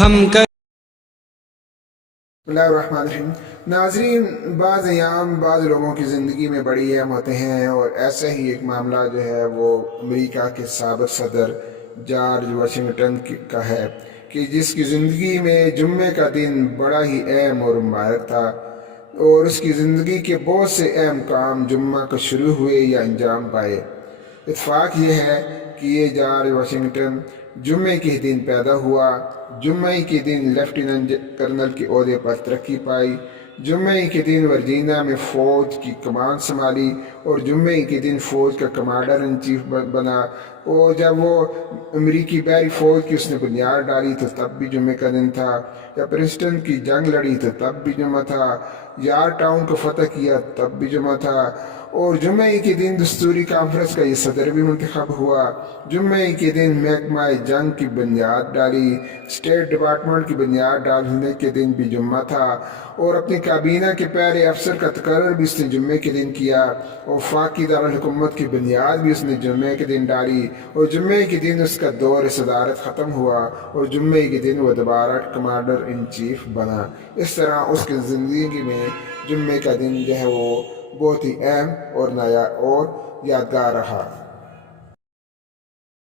ہم کر بسم اللہ الرحمن الرحیم۔ ناظرین، بعض ایام بعض لوگوں کی زندگی میں بڑی اہم ہوتے ہیں، اور ایسا ہی ایک معاملہ جو ہے وہ امریکہ کے سابق صدر جارج واشنگٹن کا ہے، کہ جس کی زندگی میں جمعے کا دن بڑا ہی اہم اور مبارک تھا، اور اس کی زندگی کے بہت سے اہم کام جمعہ کو شروع ہوئے یا انجام پائے۔ اتفاق یہ ہے کہ یہ جارج واشنگٹن جمعے کے دن پیدا ہوا، جمعے کے دن لیفٹیننٹ کرنل کے عہدے پر ترقی پائی، جمعے کے دن ورجینیا میں فوج کی کمان سنبھالی، اور جمعے کے دن فوج کا کمانڈر ان چیف بنا۔ اور جب وہ امریکی بحری فوج کی اس نے بنیاد ڈالی تو تب بھی جمعے کا دن تھا، یا پرنسٹن کی جنگ لڑی تو تب بھی جمعہ تھا، یار ٹاؤن کو فتح کیا تب بھی جمعہ تھا، اور جمعے کے دن دستوری کانفرنس کا یہ صدر بھی منتخب ہوا، جمعے کے دن محکمہ جنگ کی بنیاد ڈالی، اسٹیٹ ڈپارٹمنٹ کی بنیاد ڈالنے کے دن بھی جمعہ تھا، اور اپنی کابینہ کے پہلے افسر کا تقرر بھی اس نے جمعے کے دن کیا، اور وفاقی دارالحکومت کی بنیاد بھی اس نے جمعے کے دن ڈالی، اور جمعے کے دن اس کا دور صدارت ختم ہوا، اور جمعے کے دن وہ دوبارہ کمانڈر ان چیف بنا۔ اس طرح اس کی زندگی میں جمعے کا دن جو ہے وہ بہت ہی اہم اور نیا اور یادگار رہا۔